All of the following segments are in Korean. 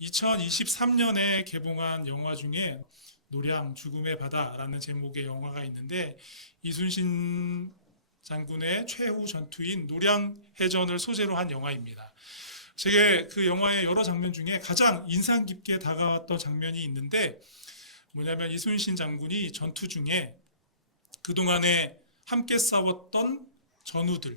2023년에 개봉한 영화 중에 노량 죽음의 바다라는 제목의 영화가 있는데 이순신 장군의 최후 전투인 노량해전을 소재로 한 영화입니다. 제게 그 영화의 여러 장면 중에 가장 인상 깊게 다가왔던 장면이 있는데 뭐냐면 이순신 장군이 전투 중에 그동안에 함께 싸웠던 전우들,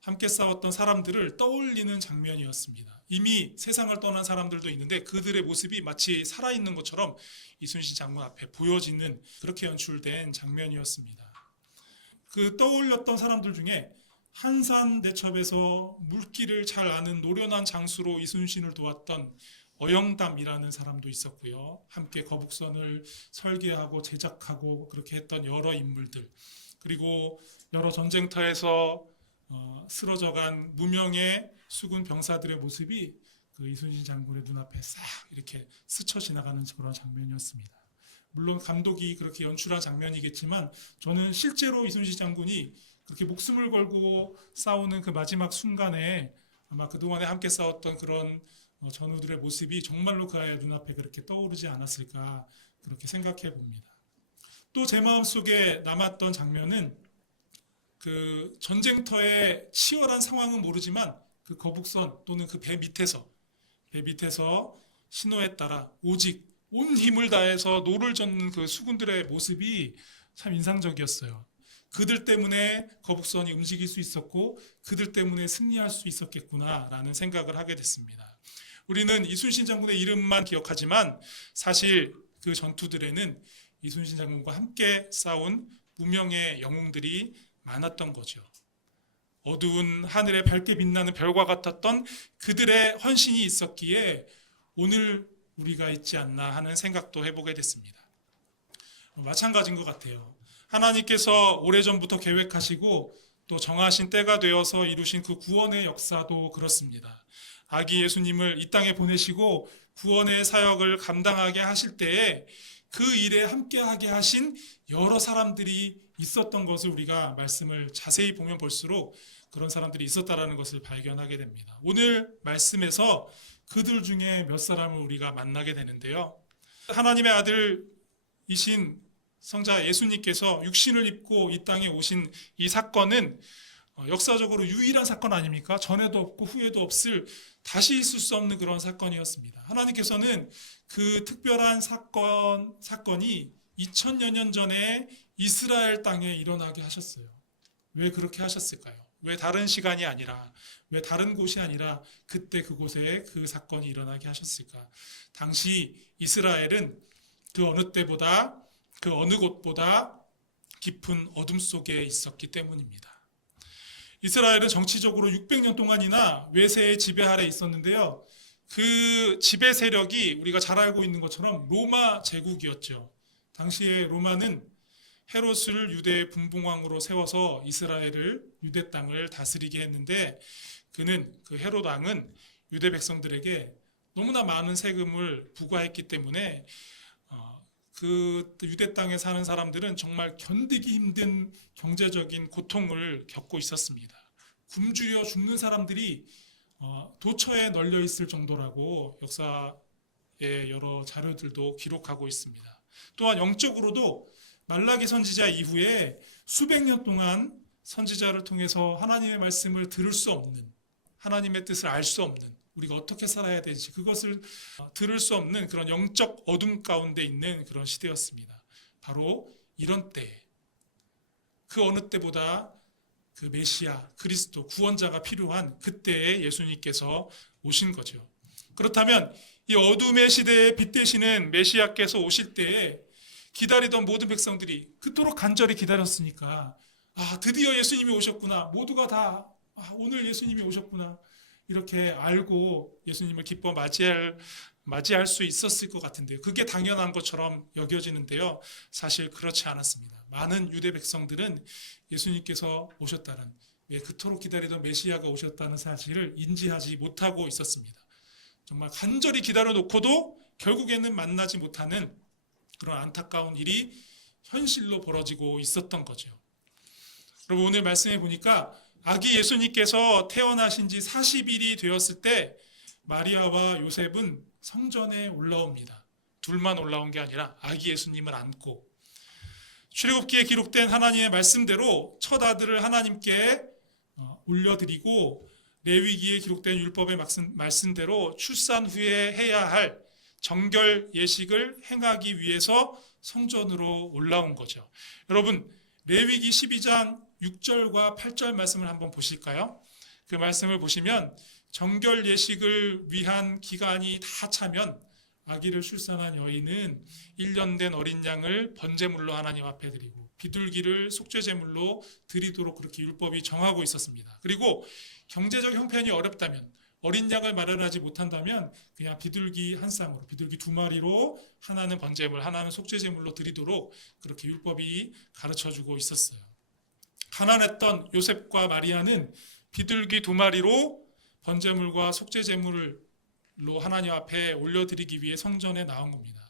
함께 싸웠던 사람들을 떠올리는 장면이었습니다. 이미 세상을 떠난 사람들도 있는데 그들의 모습이 마치 살아있는 것처럼 이순신 장군 앞에 보여지는 그렇게 연출된 장면이었습니다. 그 떠올렸던 사람들 중에 한산대첩에서 물길을 잘 아는 노련한 장수로 이순신을 도왔던 어영담이라는 사람도 있었고요. 함께 거북선을 설계하고 제작하고 그렇게 했던 여러 인물들, 그리고 여러 전쟁터에서 쓰러져간 무명의 수군 병사들의 모습이 그 이순신 장군의 눈앞에 싹 이렇게 스쳐 지나가는 그런 장면이었습니다. 물론 감독이 그렇게 연출한 장면이겠지만 저는 실제로 이순신 장군이 그렇게 목숨을 걸고 싸우는 그 마지막 순간에 아마 그동안에 함께 싸웠던 그런 전우들의 모습이 정말로 그의 눈앞에 그렇게 떠오르지 않았을까 그렇게 생각해 봅니다. 또 제 마음속에 남았던 장면은 그 전쟁터의 치열한 상황은 모르지만 그 거북선 또는 그 배 밑에서 신호에 따라 오직 온 힘을 다해서 노를 젓는 그 수군들의 모습이 참 인상적이었어요. 그들 때문에 거북선이 움직일 수 있었고 그들 때문에 승리할 수 있었겠구나라는 생각을 하게 됐습니다. 우리는 이순신 장군의 이름만 기억하지만 사실 그 전투들에는 이순신 장군과 함께 싸운 무명의 영웅들이 많았던 거죠. 어두운 하늘에 밝게 빛나는 별과 같았던 그들의 헌신이 있었기에 오늘 우리가 있지 않나 하는 생각도 해보게 됐습니다. 마찬가지인 것 같아요. 하나님께서 오래전부터 계획하시고 또 정하신 때가 되어서 이루신 그 구원의 역사도 그렇습니다. 아기 예수님을 이 땅에 보내시고 구원의 사역을 감당하게 하실 때에 그 일에 함께하게 하신 여러 사람들이 있었던 것을 우리가 말씀을 자세히 보면 볼수록 그런 사람들이 있었다라는 것을 발견하게 됩니다. 오늘 말씀에서 그들 중에 몇 사람을 우리가 만나게 되는데요. 하나님의 아들이신 성자 예수님께서 육신을 입고 이 땅에 오신 이 사건은 역사적으로 유일한 사건 아닙니까? 전에도 없고 후에도 없을 다시 있을 수 없는 그런 사건이었습니다. 하나님께서는 그 특별한 사건이 2000여 년 전에 이스라엘 땅에 일어나게 하셨어요. 왜 그렇게 하셨을까요? 왜 다른 시간이 아니라, 왜 다른 곳이 아니라 그때 그곳에 그 사건이 일어나게 하셨을까? 당시 이스라엘은 그 어느 때보다, 그 어느 곳보다 깊은 어둠 속에 있었기 때문입니다. 이스라엘은 정치적으로 600년 동안이나 외세의 지배 아래 있었는데요. 그 지배 세력이 우리가 잘 알고 있는 것처럼 로마 제국이었죠. 당시에 로마는 헤롯을 유대의 분봉왕으로 세워서 이스라엘을 유대 땅을 다스리게 했는데 그 헤롯 왕은 유대 백성들에게 너무나 많은 세금을 부과했기 때문에 그 유대 땅에 사는 사람들은 정말 견디기 힘든 경제적인 고통을 겪고 있었습니다. 굶주려 죽는 사람들이 도처에 널려 있을 정도라고 역사의 여러 자료들도 기록하고 있습니다. 또한 영적으로도 말라기 선지자 이후에 수백 년 동안 선지자를 통해서 하나님의 말씀을 들을 수 없는, 하나님의 뜻을 알 수 없는, 우리가 어떻게 살아야 되지 그것을 들을 수 없는 그런 영적 어둠 가운데 있는 그런 시대였습니다. 바로 이런 때, 그 어느 때보다 그 메시아, 그리스도, 구원자가 필요한 그때에 예수님께서 오신 거죠. 그렇다면 이 어둠의 시대에 빛 되시는 메시아께서 오실 때에 기다리던 모든 백성들이 그토록 간절히 기다렸으니까 드디어 예수님이 오셨구나. 모두가 다 오늘 예수님이 오셨구나. 이렇게 알고 예수님을 기뻐 맞이할 수 있었을 것 같은데요. 그게 당연한 것처럼 여겨지는데요. 사실 그렇지 않았습니다. 많은 유대 백성들은 예수님께서 오셨다는, 그토록 기다리던 메시아가 오셨다는 사실을 인지하지 못하고 있었습니다. 정말 간절히 기다려놓고도 결국에는 만나지 못하는 그런 안타까운 일이 현실로 벌어지고 있었던 거죠. 여러분, 오늘 말씀해 보니까 아기 예수님께서 태어나신 지 40일이 되었을 때 마리아와 요셉은 성전에 올라옵니다. 둘만 올라온 게 아니라 아기 예수님을 안고 출애굽기에 기록된 하나님의 말씀대로 첫 아들을 하나님께 올려드리고 레위기에 기록된 율법의 말씀대로 출산 후에 해야 할 정결 예식을 행하기 위해서 성전으로 올라온 거죠. 여러분, 레위기 12장 6절과 8절 말씀을 한번 보실까요? 그 말씀을 보시면 정결 예식을 위한 기간이 다 차면 아기를 출산한 여인은 1년 된 어린 양을 번제물로 하나님 앞에 드리고 비둘기를 속죄제물로 드리도록 그렇게 율법이 정하고 있었습니다. 그리고 경제적 형편이 어렵다면 어린 양을 마련하지 못한다면 그냥 비둘기 한 쌍으로 비둘기 2마리로 하나는 번제물 하나는 속죄제물로 드리도록 그렇게 율법이 가르쳐주고 있었어요. 가난했던 요셉과 마리아는 비둘기 2마리로 번제물과 속죄제물로 하나님 앞에 올려드리기 위해 성전에 나온 겁니다.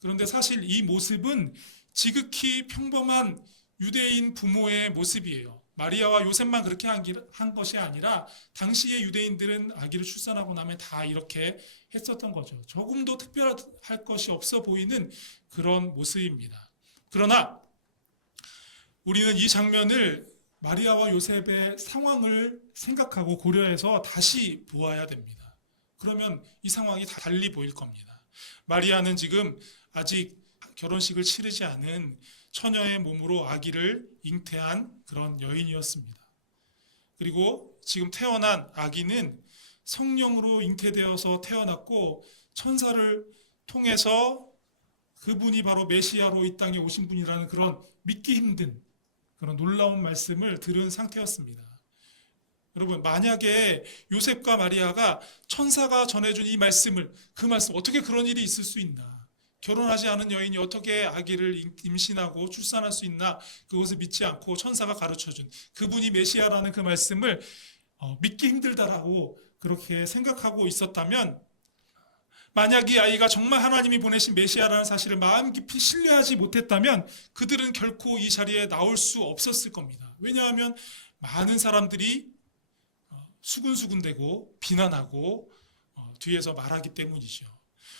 그런데 사실 이 모습은 지극히 평범한 유대인 부모의 모습이에요. 마리아와 요셉만 그렇게 한 것이 아니라 당시의 유대인들은 아기를 출산하고 나면 다 이렇게 했었던 거죠. 조금도 특별할 것이 없어 보이는 그런 모습입니다. 그러나 우리는 이 장면을 마리아와 요셉의 상황을 생각하고 고려해서 다시 보아야 됩니다. 그러면 이 상황이 다 달리 보일 겁니다. 마리아는 지금 아직 결혼식을 치르지 않은 처녀의 몸으로 아기를 잉태한 그런 여인이었습니다. 그리고 지금 태어난 아기는 성령으로 잉태되어서 태어났고 천사를 통해서 그분이 바로 메시아로 이 땅에 오신 분이라는 그런 믿기 힘든 그런 놀라운 말씀을 들은 상태였습니다. 여러분, 만약에 요셉과 마리아가 천사가 전해준 이 말씀을, 그 말씀, 어떻게 그런 일이 있을 수 있나? 결혼하지 않은 여인이 어떻게 아기를 임신하고 출산할 수 있나? 그것을 믿지 않고 천사가 가르쳐준 그분이 메시아라는 그 말씀을 믿기 힘들다라고 그렇게 생각하고 있었다면, 만약 이 아이가 정말 하나님이 보내신 메시아라는 사실을 마음 깊이 신뢰하지 못했다면 그들은 결코 이 자리에 나올 수 없었을 겁니다. 왜냐하면 많은 사람들이 수군수군대고 비난하고 뒤에서 말하기 때문이죠.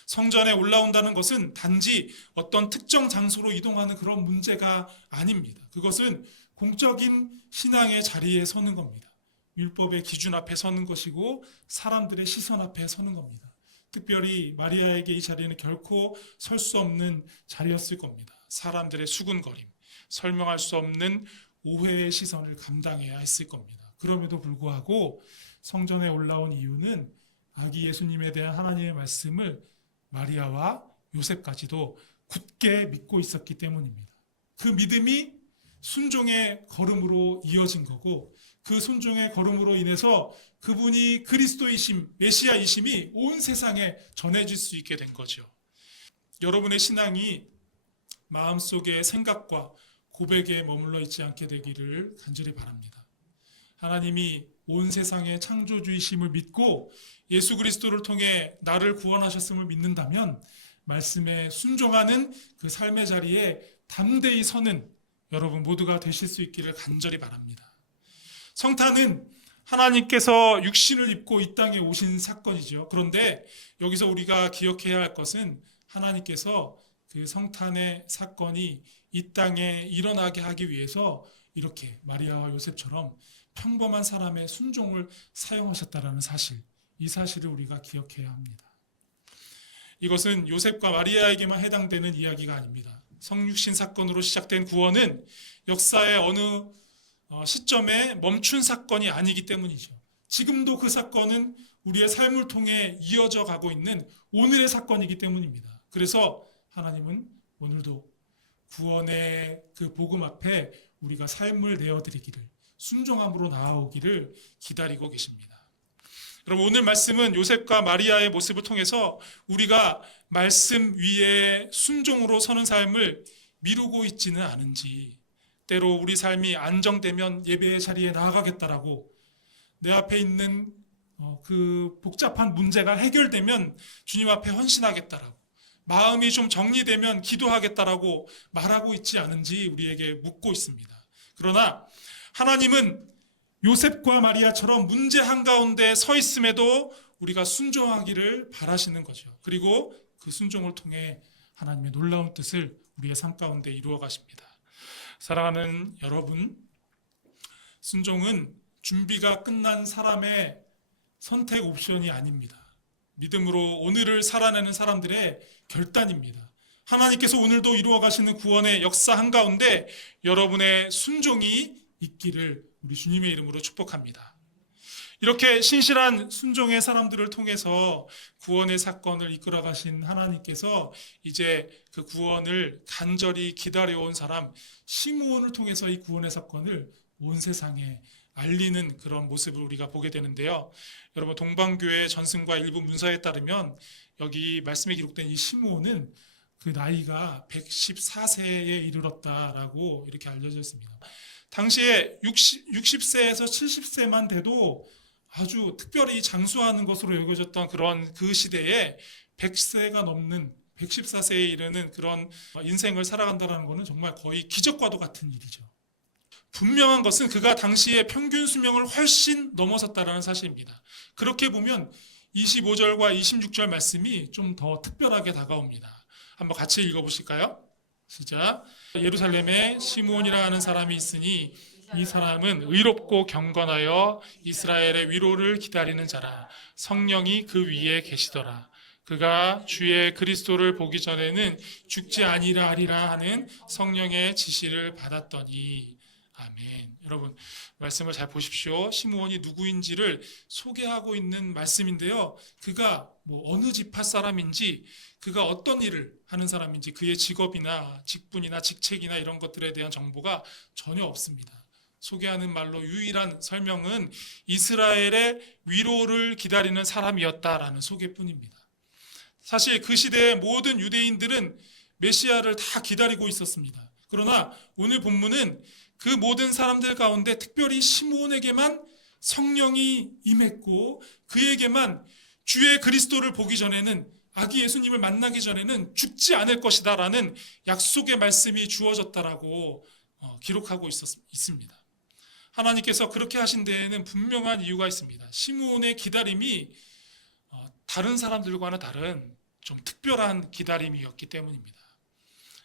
성전에 올라온다는 것은 단지 어떤 특정 장소로 이동하는 그런 문제가 아닙니다. 그것은 공적인 신앙의 자리에 서는 겁니다. 율법의 기준 앞에 서는 것이고 사람들의 시선 앞에 서는 겁니다. 특별히 마리아에게 이 자리는 결코 설 수 없는 자리였을 겁니다. 사람들의 수군거림, 설명할 수 없는 오해의 시선을 감당해야 했을 겁니다. 그럼에도 불구하고 성전에 올라온 이유는 아기 예수님에 대한 하나님의 말씀을 마리아와 요셉까지도 굳게 믿고 있었기 때문입니다. 그 믿음이 순종의 걸음으로 이어진 거고, 그 순종의 걸음으로 인해서 그분이 그리스도이심, 메시아이심이 온 세상에 전해질 수 있게 된 거죠. 여러분의 신앙이 마음속의 생각과 고백에 머물러 있지 않게 되기를 간절히 바랍니다. 하나님이 온 세상의 창조주이심을 믿고 예수 그리스도를 통해 나를 구원하셨음을 믿는다면 말씀에 순종하는 그 삶의 자리에 담대히 서는 여러분 모두가 되실 수 있기를 간절히 바랍니다. 성탄은 하나님께서 육신을 입고 이 땅에 오신 사건이죠. 그런데 여기서 우리가 기억해야 할 것은 하나님께서 그 성탄의 사건이 이 땅에 일어나게 하기 위해서 이렇게 마리아와 요셉처럼 평범한 사람의 순종을 사용하셨다는 사실, 이 사실을 우리가 기억해야 합니다. 이것은 요셉과 마리아에게만 해당되는 이야기가 아닙니다. 성육신 사건으로 시작된 구원은 역사의 어느 시점에 멈춘 사건이 아니기 때문이죠. 지금도 그 사건은 우리의 삶을 통해 이어져 가고 있는 오늘의 사건이기 때문입니다. 그래서 하나님은 오늘도 구원의 그 복음 앞에 우리가 삶을 내어드리기를, 순종함으로 나아오기를 기다리고 계십니다. 여러분, 오늘 말씀은 요셉과 마리아의 모습을 통해서 우리가 말씀 위에 순종으로 서는 삶을 미루고 있지는 않은지, 때로 우리 삶이 안정되면 예배의 자리에 나아가겠다라고, 내 앞에 있는 그 복잡한 문제가 해결되면 주님 앞에 헌신하겠다라고, 마음이 좀 정리되면 기도하겠다라고 말하고 있지 않은지 우리에게 묻고 있습니다. 그러나 하나님은 요셉과 마리아처럼 문제 한가운데 서 있음에도 우리가 순종하기를 바라시는 거죠. 그리고 그 순종을 통해 하나님의 놀라운 뜻을 우리의 삶 가운데 이루어 가십니다. 사랑하는 여러분, 순종은 준비가 끝난 사람의 선택 옵션이 아닙니다. 믿음으로 오늘을 살아내는 사람들의 결단입니다. 하나님께서 오늘도 이루어 가시는 구원의 역사 한가운데 여러분의 순종이 있기를 우리 주님의 이름으로 축복합니다. 이렇게 신실한 순종의 사람들을 통해서 구원의 사건을 이끌어 가신 하나님께서 이제 그 구원을 간절히 기다려온 사람 시므온을 통해서 이 구원의 사건을 온 세상에 알리는 그런 모습을 우리가 보게 되는데요. 여러분, 동방교회 전승과 일부 문서에 따르면 여기 말씀에 기록된 이 시므온은 그 나이가 114세에 이르렀다라고 이렇게 알려져 있습니다. 당시에 60세에서 70세만 돼도 아주 특별히 장수하는 것으로 여겨졌던 그런 그 시대에 100세가 넘는 114세에 이르는 그런 인생을 살아간다는 것은 정말 거의 기적과도 같은 일이죠. 분명한 것은 그가 당시의 평균 수명을 훨씬 넘어섰다는 사실입니다. 그렇게 보면 25절과 26절 말씀이 좀 더 특별하게 다가옵니다. 한번 같이 읽어보실까요? 시작. 예루살렘에 시므온이라 하는 사람이 있으니 이 사람은 의롭고 경건하여 이스라엘의 위로를 기다리는 자라. 성령이 그 위에 계시더라. 그가 주의 그리스도를 보기 전에는 죽지 아니라 하리라 하는 성령의 지시를 받았더니. 아멘. 여러분, 말씀을 잘 보십시오. 시므온이 누구인지를 소개하고 있는 말씀인데요. 그가 어느 지파 사람인지, 그가 어떤 일을 하는 사람인지, 그의 직업이나 직분이나 직책이나 이런 것들에 대한 정보가 전혀 없습니다. 소개하는 말로 유일한 설명은 이스라엘의 위로를 기다리는 사람이었다라는 소개뿐입니다. 사실 그 시대의 모든 유대인들은 메시아를 다 기다리고 있었습니다. 그러나 오늘 본문은 그 모든 사람들 가운데 특별히 시므온에게만 성령이 임했고 그에게만 주의 그리스도를 보기 전에는, 아기 예수님을 만나기 전에는 죽지 않을 것이다 라는 약속의 말씀이 주어졌다라고 기록하고 있습니다. 하나님께서 그렇게 하신 데에는 분명한 이유가 있습니다. 시므온의 기다림이 다른 사람들과는 다른 좀 특별한 기다림이었기 때문입니다.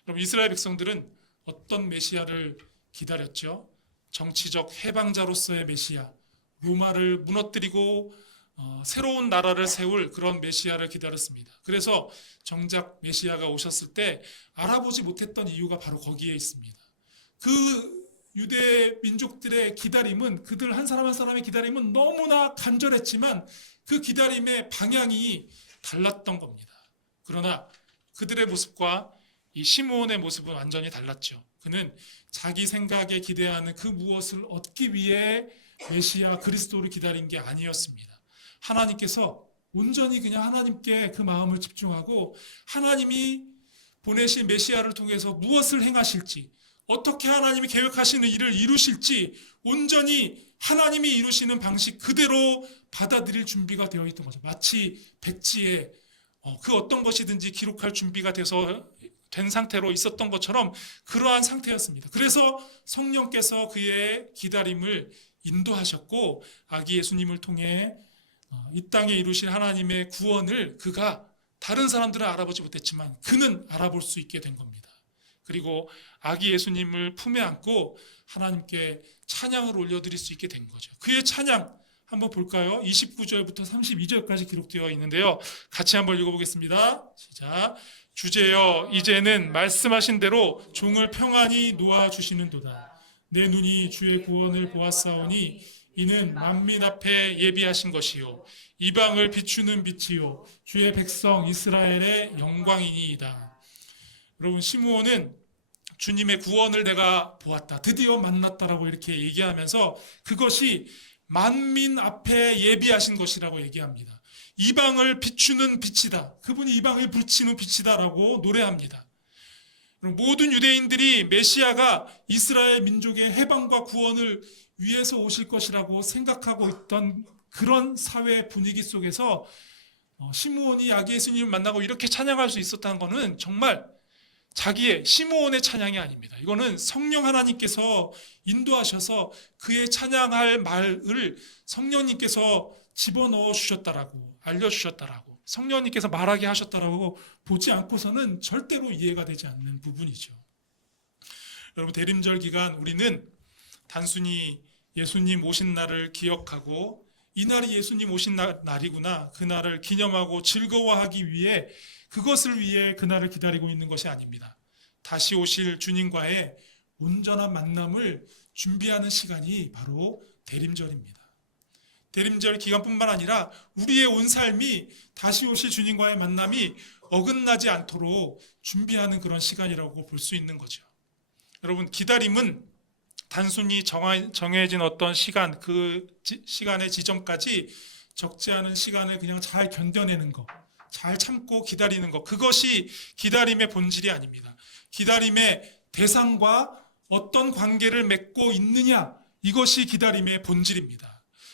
그럼 이스라엘 백성들은 어떤 메시아를 기다렸죠? 정치적 해방자로서의 메시아, 로마를 무너뜨리고 새로운 나라를 세울 그런 메시아를 기다렸습니다. 그래서 정작 메시아가 오셨을 때 알아보지 못했던 이유가 바로 거기에 있습니다. 그 유대 민족들의 기다림은, 그들 한 사람 한 사람의 기다림은 너무나 간절했지만 그 기다림의 방향이 달랐던 겁니다. 그러나 그들의 모습과 이 시므온의 모습은 완전히 달랐죠. 그는 자기 생각에 기대하는 그 무엇을 얻기 위해 메시아 그리스도를 기다린 게 아니었습니다. 하나님께서 온전히 그냥 하나님께 그 마음을 집중하고 하나님이 보내신 메시아를 통해서 무엇을 행하실지, 어떻게 하나님이 계획하시는 일을 이루실지 온전히 하나님이 이루시는 방식 그대로 받아들일 준비가 되어 있던 거죠. 마치 백지에 그 어떤 것이든지 기록할 준비가 된 상태로 있었던 것처럼 그러한 상태였습니다. 그래서 성령께서 그의 기다림을 인도하셨고 아기 예수님을 통해 이 땅에 이루실 하나님의 구원을 그가 다른 사람들은 알아보지 못했지만 그는 알아볼 수 있게 된 겁니다. 그리고 아기 예수님을 품에 안고 하나님께 찬양을 올려드릴 수 있게 된 거죠. 그의 찬양 한번 볼까요? 29절부터 32절까지 기록되어 있는데요. 같이 한번 읽어보겠습니다. 시작. 주제여, 이제는 말씀하신 대로 종을 평안히 놓아주시는도다. 내 눈이 주의 구원을 보았사오니 이는 만민 앞에 예비하신 것이요 이방을 비추는 빛이요 주의 백성 이스라엘의 영광이니이다. 여러분, 시므온은 주님의 구원을 내가 보았다, 드디어 만났다라고 이렇게 얘기하면서 그것이 만민 앞에 예비하신 것이라고 얘기합니다. 이방을 비추는 빛이다. 그분이 이방을 비추는 빛이다라고 노래합니다. 모든 유대인들이 메시아가 이스라엘 민족의 해방과 구원을 위해서 오실 것이라고 생각하고 있던 그런 사회 분위기 속에서 시므온이 아기 예수님을 만나고 이렇게 찬양할 수 있었다는 것은 정말 자기의 시므온의 찬양이 아닙니다. 이거는 성령 하나님께서 인도하셔서 그의 찬양할 말을 성령님께서 집어넣어 주셨다라고, 알려주셨다라고, 성령님께서 말하게 하셨다라고 보지 않고서는 절대로 이해가 되지 않는 부분이죠. 여러분, 대림절 기간 우리는 단순히 예수님 오신 날을 기억하고 이날이 예수님 오신 날이구나, 그날을 기념하고 즐거워하기 위해, 그것을 위해 그날을 기다리고 있는 것이 아닙니다. 다시 오실 주님과의 온전한 만남을 준비하는 시간이 바로 대림절입니다. 대림절 기간뿐만 아니라 우리의 온 삶이 다시 오실 주님과의 만남이 어긋나지 않도록 준비하는 그런 시간이라고 볼 수 있는 거죠. 여러분, 기다림은 단순히 정해진 어떤 시간, 그 시간의 지점까지 적지 않은 시간을 그냥 잘 견뎌내는 것, 잘 참고 기다리는 것, 그것이 기다림의 본질이 아닙니다. 기다림의 대상과 어떤 관계를 맺고 있느냐, 이것이 기다림의 본질입니다.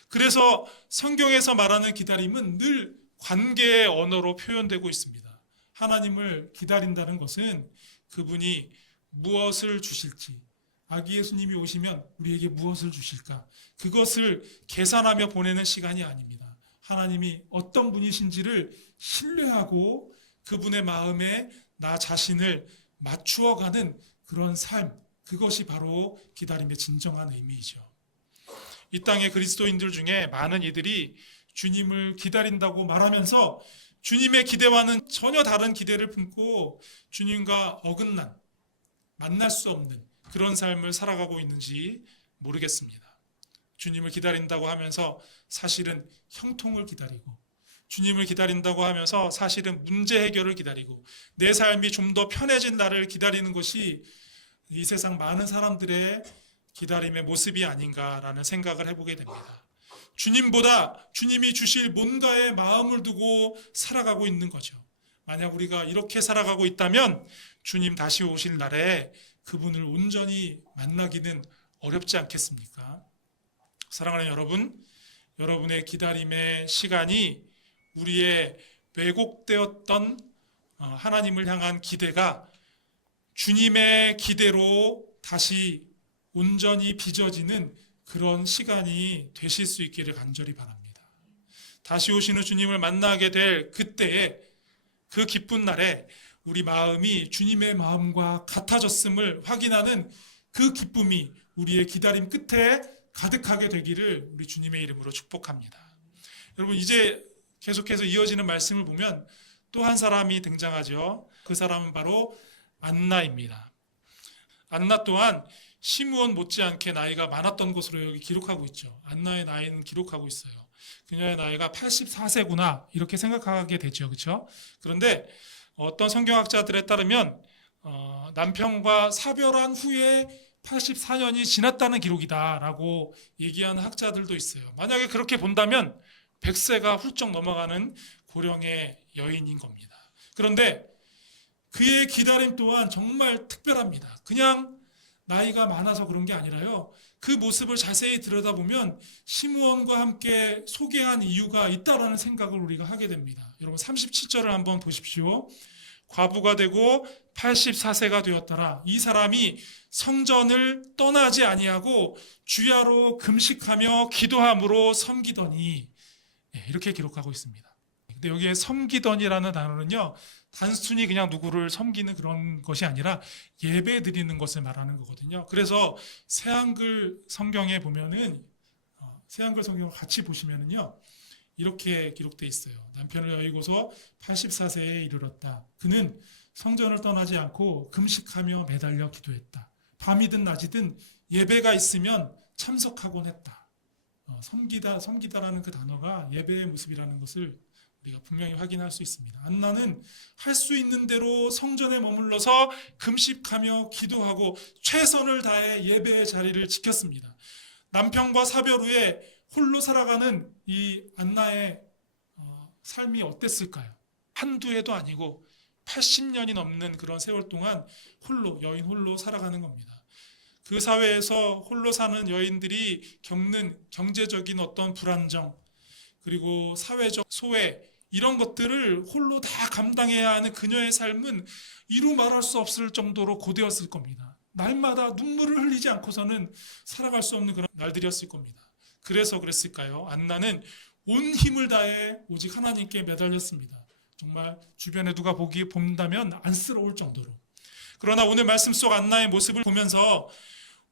그래서 성경에서 말하는 기다림은 늘 관계의 언어로 표현되고 있습니다. 하나님을 기다린다는 것은 그분이 무엇을 주실지, 아기 예수님이 오시면 우리에게 무엇을 주실까, 그것을 계산하며 보내는 시간이 아닙니다. 하나님이 어떤 분이신지를 신뢰하고 그분의 마음에 나 자신을 맞추어가는 그런 삶, 그것이 바로 기다림의 진정한 의미이죠. 이 땅의 그리스도인들 중에 많은 이들이 주님을 기다린다고 말하면서 주님의 기대와는 전혀 다른 기대를 품고 주님과 어긋난, 만날 수 없는 그런 삶을 살아가고 있는지 모르겠습니다. 주님을 기다린다고 하면서 사실은 형통을 기다리고, 주님을 기다린다고 하면서 사실은 문제 해결을 기다리고, 내 삶이 좀 더 편해진 날을 기다리는 것이 이 세상 많은 사람들의 기다림의 모습이 아닌가라는 생각을 해보게 됩니다. 주님보다 주님이 주실 뭔가에 마음을 두고 살아가고 있는 거죠. 만약 우리가 이렇게 살아가고 있다면 주님 다시 오실 날에 그분을 온전히 만나기는 어렵지 않겠습니까? 사랑하는 여러분, 여러분의 기다림의 시간이 우리의 왜곡되었던 하나님을 향한 기대가 주님의 기대로 다시 온전히 빚어지는 그런 시간이 되실 수 있기를 간절히 바랍니다. 다시 오시는 주님을 만나게 될 그때에, 그 기쁜 날에 우리 마음이 주님의 마음과 같아졌음을 확인하는 그 기쁨이 우리의 기다림 끝에 가득하게 되기를 우리 주님의 이름으로 축복합니다. 여러분, 이제 계속해서 이어지는 말씀을 보면 또 한 사람이 등장하죠. 그 사람은 바로 안나입니다. 안나 또한 시므온 못지않게 나이가 많았던 것으로 여기 기록하고 있죠. 안나의 나이는 기록하고 있어요. 그녀의 나이가 84세구나 이렇게 생각하게 되죠. 그렇죠? 그런데 어떤 성경학자들에 따르면 남편과 사별한 후에 84년이 지났다는 기록이다라고 얘기하는 학자들도 있어요. 만약에 그렇게 본다면 100세가 훌쩍 넘어가는 고령의 여인인 겁니다. 그런데 그의 기다림 또한 정말 특별합니다. 그냥 나이가 많아서 그런 게 아니라요, 그 모습을 자세히 들여다보면 시므온과 함께 소개한 이유가 있다라는 생각을 우리가 하게 됩니다. 여러분, 37절을 한번 보십시오. 과부가 되고 84세가 되었더라. 이 사람이 성전을 떠나지 아니하고 주야로 금식하며 기도함으로 섬기더니, 이렇게 기록하고 있습니다. 근데 여기에 섬기더니라는 단어는요, 단순히 그냥 누구를 섬기는 그런 것이 아니라 예배 드리는 것을 말하는 거거든요. 그래서 새한글 성경에 보면은, 새한글 성경을 같이 보시면은요, 이렇게 기록되어 있어요. 남편을 여의고서 84세에 이르렀다. 그는 성전을 떠나지 않고 금식하며 매달려 기도했다. 밤이든 낮이든 예배가 있으면 참석하곤 했다. 섬기다라는 그 단어가 예배의 모습이라는 것을 우리가 분명히 확인할 수 있습니다. 안나는 할 수 있는 대로 성전에 머물러서 금식하며 기도하고 최선을 다해 예배의 자리를 지켰습니다. 남편과 사별 후에 홀로 살아가는 이 안나의 삶이 어땠을까요? 한두 해도 아니고 80년이 넘는 그런 세월 동안 여인 홀로 살아가는 겁니다. 그 사회에서 홀로 사는 여인들이 겪는 경제적인 어떤 불안정, 그리고 사회적 소외, 이런 것들을 홀로 다 감당해야 하는 그녀의 삶은 이루 말할 수 없을 정도로 고되었을 겁니다. 날마다 눈물을 흘리지 않고서는 살아갈 수 없는 그런 날들이었을 겁니다. 그래서 그랬을까요? 안나는 온 힘을 다해 오직 하나님께 매달렸습니다. 정말 주변에 누가 본다면 안쓰러울 정도로. 그러나 오늘 말씀 속 안나의 모습을 보면서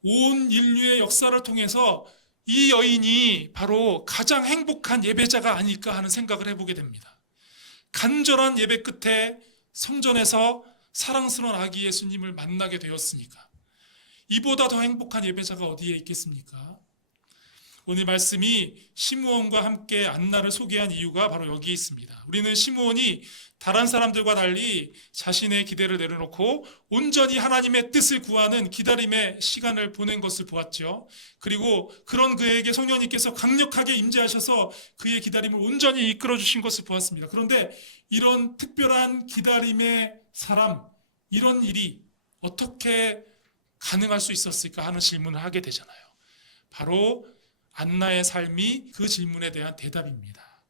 온 인류의 역사를 통해서 이 여인이 바로 가장 행복한 예배자가 아닐까 하는 생각을 해보게 됩니다. 간절한 예배 끝에 성전에서 사랑스러운 아기 예수님을 만나게 되었으니까 이보다 더 행복한 예배자가 어디에 있겠습니까? 오늘 말씀이 시므온과 함께 안나를 소개한 이유가 바로 여기 있습니다. 우리는 시므온이 다른 사람들과 달리 자신의 기대를 내려놓고 온전히 하나님의 뜻을 구하는 기다림의 시간을 보낸 것을 보았죠. 그리고 그런 그에게 성령님께서 강력하게 임재하셔서 그의 기다림을 온전히 이끌어 주신 것을 보았습니다. 그런데 이런 특별한 기다림의 사람, 이런 일이 어떻게 가능할 수 있었을까 하는 질문을 하게 되잖아요. 바로 안나의 삶이 그 질문에 대한 대답입니다.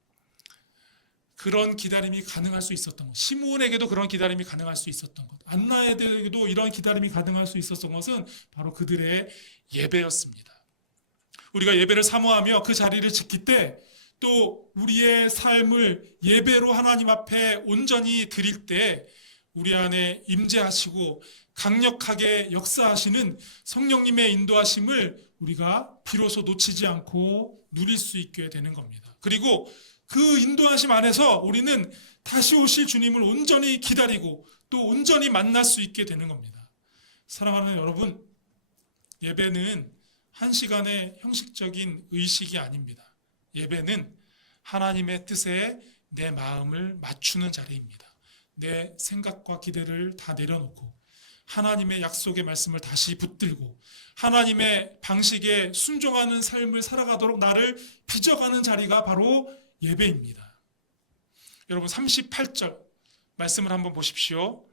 그런 기다림이 가능할 수 있었던 것, 시므온에게도 그런 기다림이 가능할 수 있었던 것, 안나에게도 이런 기다림이 가능할 수 있었던 것은 바로 그들의 예배였습니다. 우리가 예배를 사모하며 그 자리를 지킬 때, 또 우리의 삶을 예배로 하나님 앞에 온전히 드릴 때 우리 안에 임재하시고 강력하게 역사하시는 성령님의 인도하심을 우리가 비로소 놓치지 않고 누릴 수 있게 되는 겁니다. 그리고 그 인도하심 안에서 우리는 다시 오실 주님을 온전히 기다리고 또 온전히 만날 수 있게 되는 겁니다. 사랑하는 여러분, 예배는 한 시간의 형식적인 의식이 아닙니다. 예배는 하나님의 뜻에 내 마음을 맞추는 자리입니다. 내 생각과 기대를 다 내려놓고 하나님의 약속의 말씀을 다시 붙들고 하나님의 방식에 순종하는 삶을 살아가도록 나를 빚어가는 자리가 바로 예배입니다. 여러분 38절 말씀을 한번 보십시오.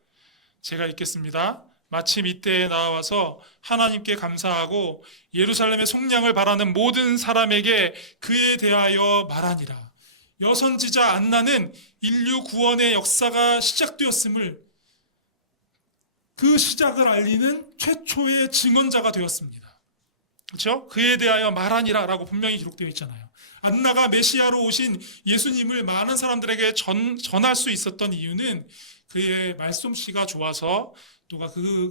제가 읽겠습니다. 마침 이때에 나와서 하나님께 감사하고 예루살렘의 속량을 바라는 모든 사람에게 그에 대하여 말하니라. 여선지자 안나는 인류 구원의 역사가 시작되었음을 그 시작을 알리는 최초의 증언자가 되었습니다. 그렇죠? 그에 대하여 말하니라 라고 분명히 기록되어 있잖아요. 안나가 메시아로 오신 예수님을 많은 사람들에게 전할 수 있었던 이유는 그의 말솜씨가 좋아서 또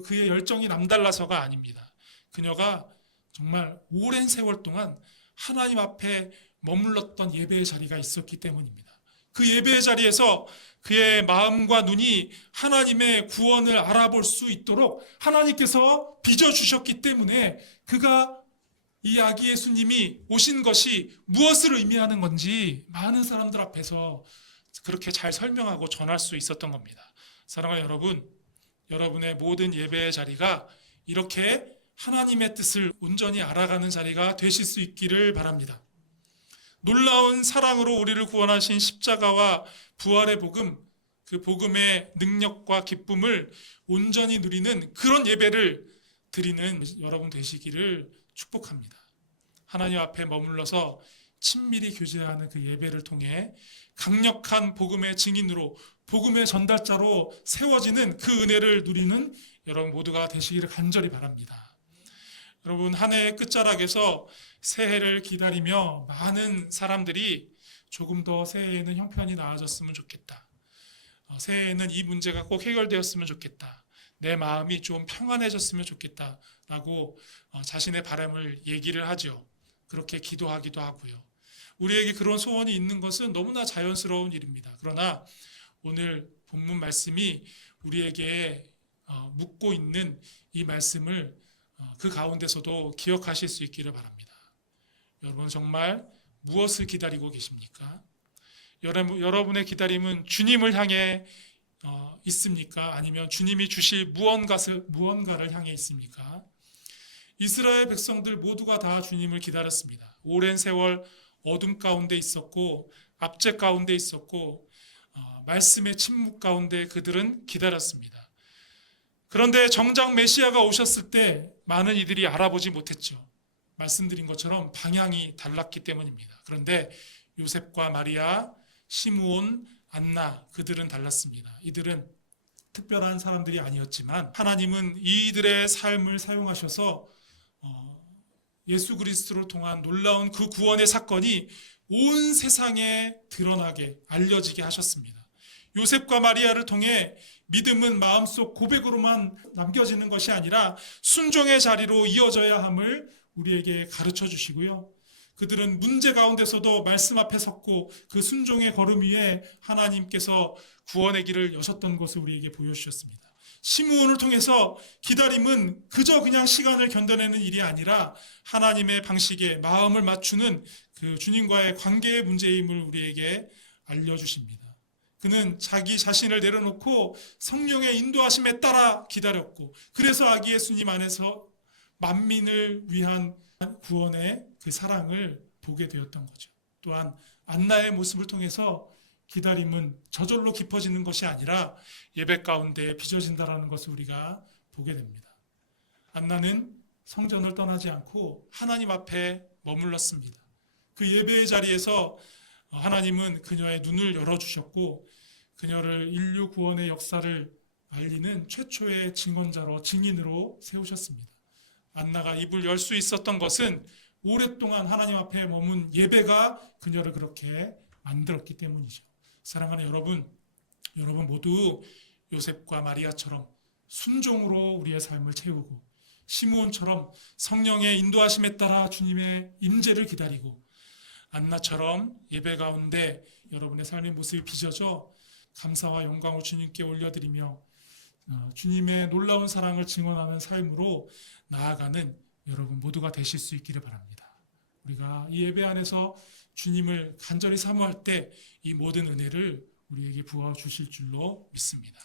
그의 열정이 남달라서가 아닙니다. 그녀가 정말 오랜 세월 동안 하나님 앞에 머물렀던 예배의 자리가 있었기 때문입니다. 그 예배의 자리에서 그의 마음과 눈이 하나님의 구원을 알아볼 수 있도록 하나님께서 빚어주셨기 때문에 그가 이 아기 예수님이 오신 것이 무엇을 의미하는 건지 많은 사람들 앞에서 그렇게 잘 설명하고 전할 수 있었던 겁니다. 사랑하는 여러분, 여러분의 모든 예배의 자리가 이렇게 하나님의 뜻을 온전히 알아가는 자리가 되실 수 있기를 바랍니다. 놀라운 사랑으로 우리를 구원하신 십자가와 부활의 복음, 그 복음의 능력과 기쁨을 온전히 누리는 그런 예배를 드리는 여러분 되시기를 축복합니다. 하나님 앞에 머물러서 친밀히 교제하는 그 예배를 통해 강력한 복음의 증인으로 복음의 전달자로 세워지는 그 은혜를 누리는 여러분 모두가 되시기를 간절히 바랍니다. 여러분 한 해의 끝자락에서 새해를 기다리며 많은 사람들이 조금 더 새해에는 형편이 나아졌으면 좋겠다. 새해에는 이 문제가 꼭 해결되었으면 좋겠다. 내 마음이 좀 평안해졌으면 좋겠다라고 자신의 바람을 얘기를 하죠. 그렇게 기도하기도 하고요. 우리에게 그런 소원이 있는 것은 너무나 자연스러운 일입니다. 그러나 오늘 본문 말씀이 우리에게 묻고 있는 이 말씀을 그 가운데서도 기억하실 수 있기를 바랍니다. 여러분 정말 무엇을 기다리고 계십니까? 여러분의 기다림은 주님을 향해 있습니까? 아니면 주님이 주실 무언가를 향해 있습니까? 이스라엘 백성들 모두가 다 주님을 기다렸습니다. 오랜 세월 어둠 가운데 있었고 압제 가운데 있었고 말씀의 침묵 가운데 그들은 기다렸습니다. 그런데 정작 메시아가 오셨을 때 많은 이들이 알아보지 못했죠. 말씀드린 것처럼 방향이 달랐기 때문입니다. 그런데 요셉과 마리아, 시므온, 안나 그들은 달랐습니다. 이들은 특별한 사람들이 아니었지만 하나님은 이들의 삶을 사용하셔서 예수 그리스도를 통한 놀라운 그 구원의 사건이 온 세상에 드러나게 알려지게 하셨습니다. 요셉과 마리아를 통해 믿음은 마음속 고백으로만 남겨지는 것이 아니라 순종의 자리로 이어져야 함을 우리에게 가르쳐 주시고요. 그들은 문제 가운데서도 말씀 앞에 섰고 그 순종의 걸음 위에 하나님께서 구원의 길을 여셨던 것을 우리에게 보여주셨습니다. 시므온을 통해서 기다림은 그저 그냥 시간을 견뎌내는 일이 아니라 하나님의 방식에 마음을 맞추는 그 주님과의 관계의 문제임을 우리에게 알려주십니다. 그는 자기 자신을 내려놓고 성령의 인도하심에 따라 기다렸고, 그래서 아기 예수님 안에서 만민을 위한 구원의 그 사랑을 보게 되었던 거죠. 또한 안나의 모습을 통해서 기다림은 저절로 깊어지는 것이 아니라 예배 가운데 빚어진다라는 것을 우리가 보게 됩니다. 안나는 성전을 떠나지 않고 하나님 앞에 머물렀습니다. 그 예배의 자리에서 하나님은 그녀의 눈을 열어주셨고 그녀를 인류 구원의 역사를 알리는 최초의 증언자로 증인으로 세우셨습니다. 안나가 입을 열 수 있었던 것은 오랫동안 하나님 앞에 머문 예배가 그녀를 그렇게 만들었기 때문이죠. 사랑하는 여러분 모두 요셉과 마리아처럼 순종으로 우리의 삶을 채우고 시므온처럼 성령의 인도하심에 따라 주님의 임재를 기다리고 안나처럼 예배 가운데 여러분의 삶의 모습이 빚어져 감사와 영광을 주님께 올려드리며 주님의 놀라운 사랑을 증언하는 삶으로 나아가는 여러분 모두가 되실 수 있기를 바랍니다. 우리가 이 예배 안에서 주님을 간절히 사모할 때 이 모든 은혜를 우리에게 부어 주실 줄로 믿습니다.